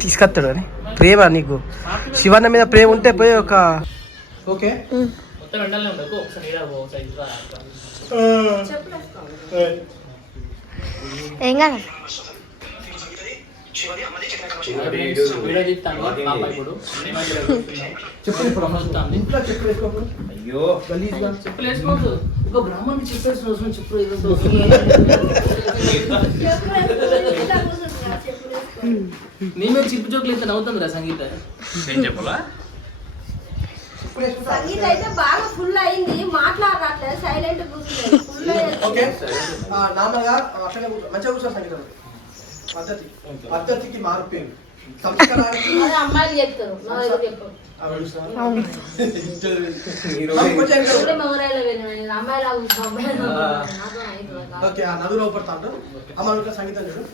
తీసుకొస్తాడు అని ప్రేమ నీకు శివన్న మీద ప్రేమ ఉంటే పోయి ఒక ఓకే ఏం కాదు నేనే చిప్పు జోకులు అయితే నవ్వుతుంది రా సంగీత చెప్పాలా సంగీత అయితే బాగా ఫుల్ అయింది మాట్లాడట్లేదు సైలెంట్ ఓకే నార్మల్గా అట్లనే మంచిగా కూర్చో సంగీతం పద్ధతికి మారిపోయింది అమ్మాయిలు చెప్తారు ఓకే ఆ నదులో పడతా అంటారు అమ్మాయి సంగీతం చూడు